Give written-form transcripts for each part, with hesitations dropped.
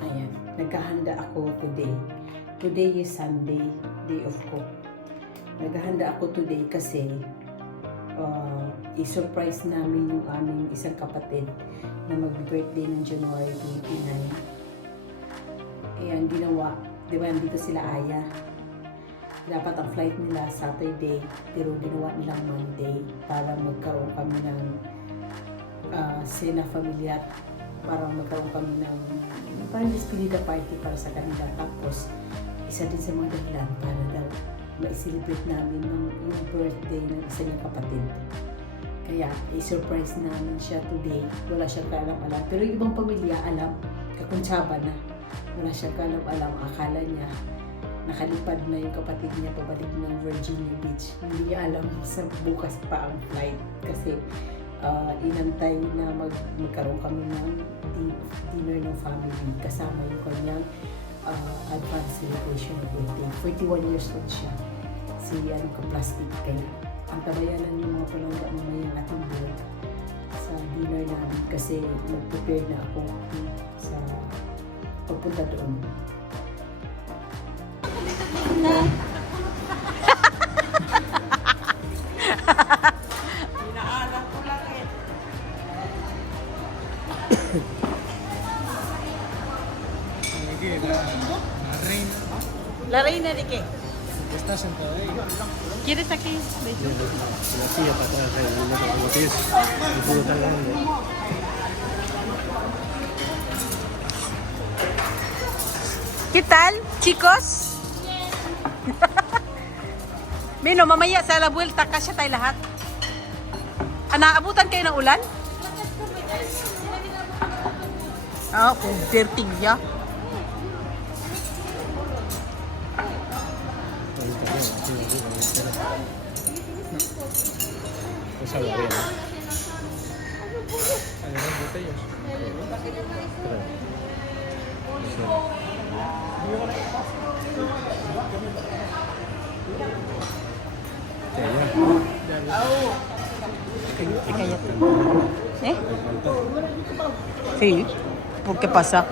Ayan, naghahanda ako today. Today is Sunday, day off ko. Naghahanda ako today kasi i-surprise namin yung aming isang kapatid na mag-birthday ng January 29. Ayan, ginawa. Di ba, nandito sila Aya. Dapat ang flight nila Saturday, pero ginawa nilang Monday para magkaroon kami ng cena familiar, para magkaroon kami ng parang despedida party para sa kanila. Tapos, isa din sa mga dahilan para daw ma-celebrate namin yung birthday ng isa niyang kapatid. Kaya, i-surprise namin siya today. Wala siyang kaalam-alam. Pero yung ibang pamilya, alam, kakuntsaba na. Wala siyang kaalam-alam. Akala niya, nakalipad na yung kapatid niya pabalik ng Virginia Beach. Hindi niya alam sa bukas pa ang flight. Kasi, inantay na magkaroon kami ng dinner ng family. Kasama yung kanyang advance celebration of birthday. 41 years old siya. Si Plastic. Kaya ang tabayanan yung mga palangga mamayang ating buwan sa dinner namin kasi mag-prepare na ako sa pagpunta doon. Inaalam ko lang eh. La reina de qué? Estás sentado ahí. ¿Quieres aquí? La silla para atrás, como que es un poco tan grande. ¿Qué tal, chicos? Mino, mamaya sa la vuelta, kasya tayo lahat. Naabutan kayo ng ulan? Kung dirty ya. Esa la veo. Hay unas botellas. ¿Eh? Sí. ¿Por qué pasa?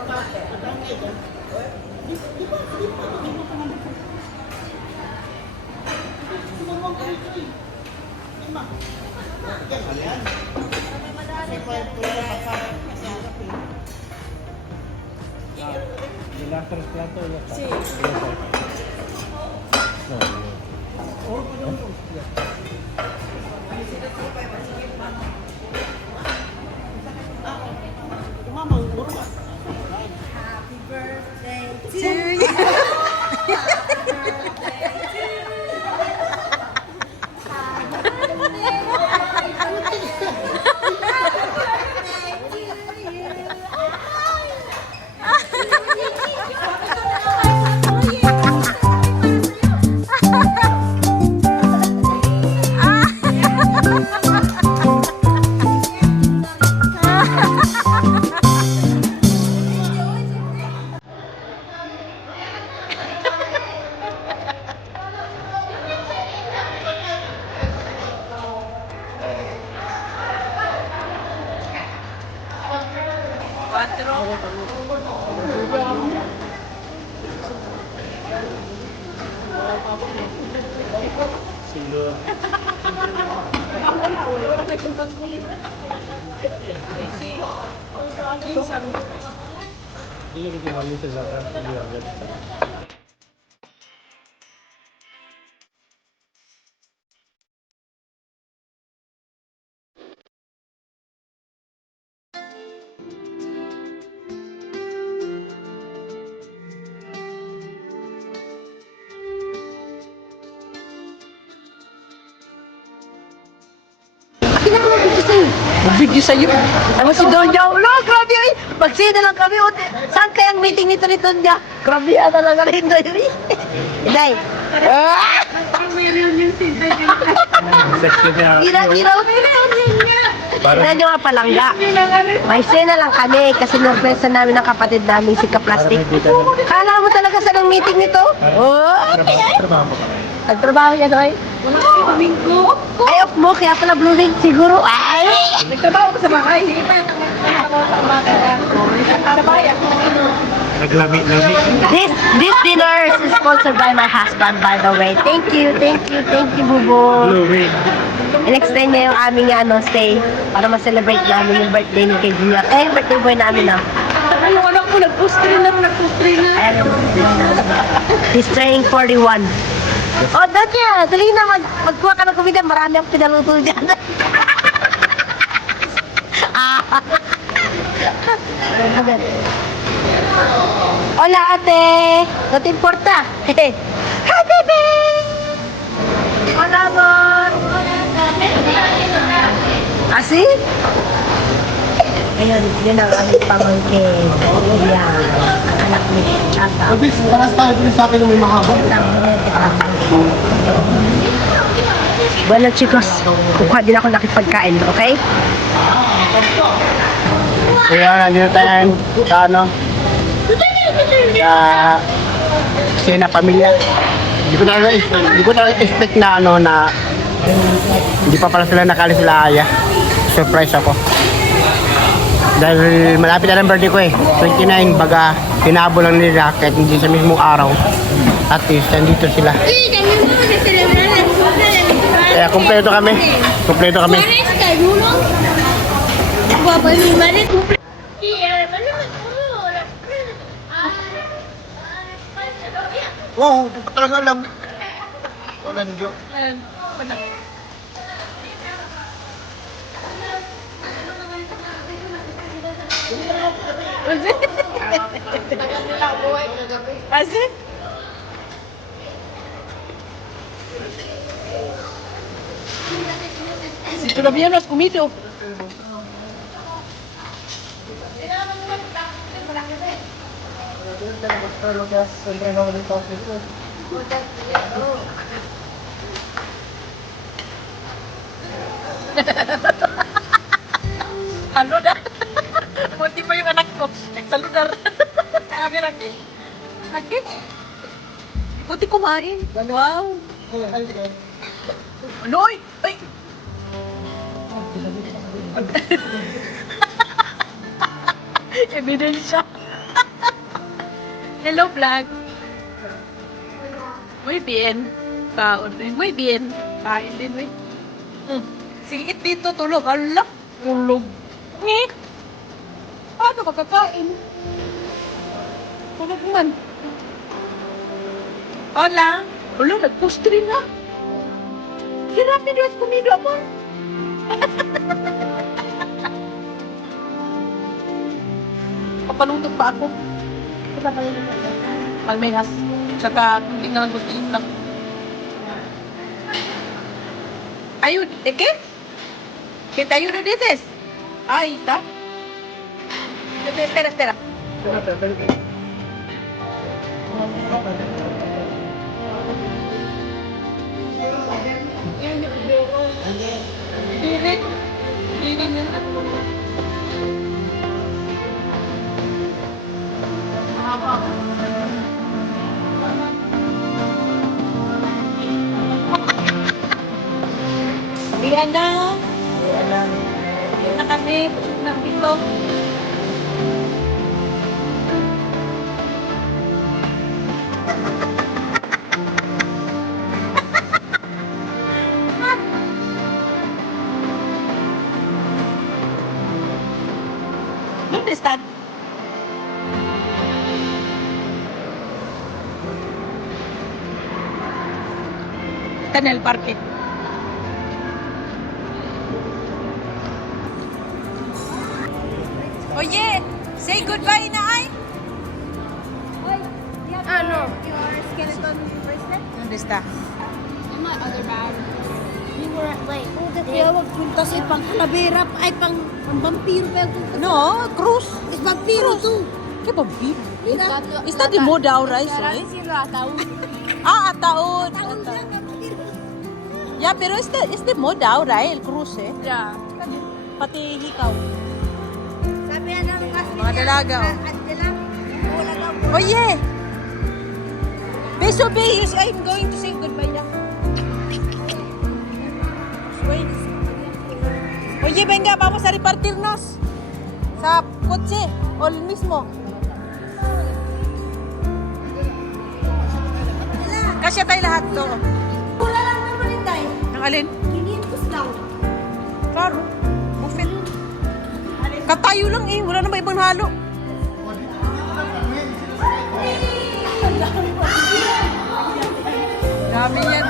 ¿Y las tres platos ya está? Sí. Silo. Dile que te malices atrás. Video sa'yo. Ano si Donya? No, grabe yun. Magsina lang kami. Saan kayang meeting nito ni Donya? Grabe yan talaga rin Donya. Inday. Sexy niya. Giraw. Tignan nyo nga palangga. May sena lang kami kasi norpresa namin ng kapatid namin si Kaplastic. Kala mo talaga saan ang meeting nito? Oh, Trabaho mo. nagtrabaho yan, Doy. Wala kayo pamingko. Ay, off mo, kaya pala blue ring siguro. Ay! Nagtrabaho ko sa bahay. Sige pa, nagtrabaho sa bahay. Sa bahay ako. Naglami-lami. This dinner is sponsored by my husband, by the way. Thank you, Bubo. Lumi. In-extend niya yung aming stay para ma-celebrate namin yung birthday ni Kay Junior. Yung birthday boy namin na. Ano anak ko, nag-post-train na. Ayan. He's turning 41. Oh, dati dali na magkuha ka ng kumita. Marami ang pinaluto dyan. Hola, ate. No te importa. Hi, baby. Hola, amor. Asi? Ayun, yun ang aming pamangkin. Yan. Anak ni Chata. Paras tayo din sa akin ng may mahaba. Bueno, chicos, kukuha din ako nakipagkain, okay? Kaya nandito tayo sa sa Sena Pamilya. Hindi ko na expect na na hindi pa pala sila nakali sila Aya. Surprise ako. Dahil malapit na ang birthday ko 29, baga pinabo lang nila kahit hindi sa mismong araw. At least nandito sila. Kaya kumpleto kami. Wow, talaga alam. Walang joke. Kasi? Si todavía no has comido. Ano na? Munti pa yung anak ko. Sa lugar. Sabi lagi. Lagi? Munti kumain. Wow. Anoy! Ay! Ebidensya. Hello, vlog. Muy bien. Baon din. Muy bien. Kain din, muy. Singit dito, tulog. Ala, tulog. Ngit. Paano makakain? Tulog man. Hola. Wala, nag-post rin na. Hirap ni Diyos kumido mo. Papalutok pa ako. Palmehas. Saka, hindi na gusto lang. Ayun, ¿qué? ¿Que te ayuda dices? Ahí está. Espera. Ayan na. Ayan na kami. Nandito. ¿Dónde están? Están en el parque. Oye, say goodbye na ay. No. Your skeleton bracelet? ¿Dónde está? In my other bag. We were like, kaya wag punta sa pang kalabera, ay pang vampiro pa yung No, cruz. It's vampiro too. ¿Qué vampiro? Está de moda ahora eso, ¿eh? Ah, ataúd. Ya, pero es de moda ahora, el cruz, ¿eh? Yeah. Pati hikaw. Sabi yan ng Mga dalaga, oh. Oye! Beso, be, I'm going to say goodbye na. Wait. Oye, venga, vamos a repartirnos sa kotse o el mismo. Kasya tayo lahat to. Wala lang naman yun, Day. Ang alin? 500 lang. Claro. Buffet. Katayo lang eh. Wala na ba ibang halo? Dami yan.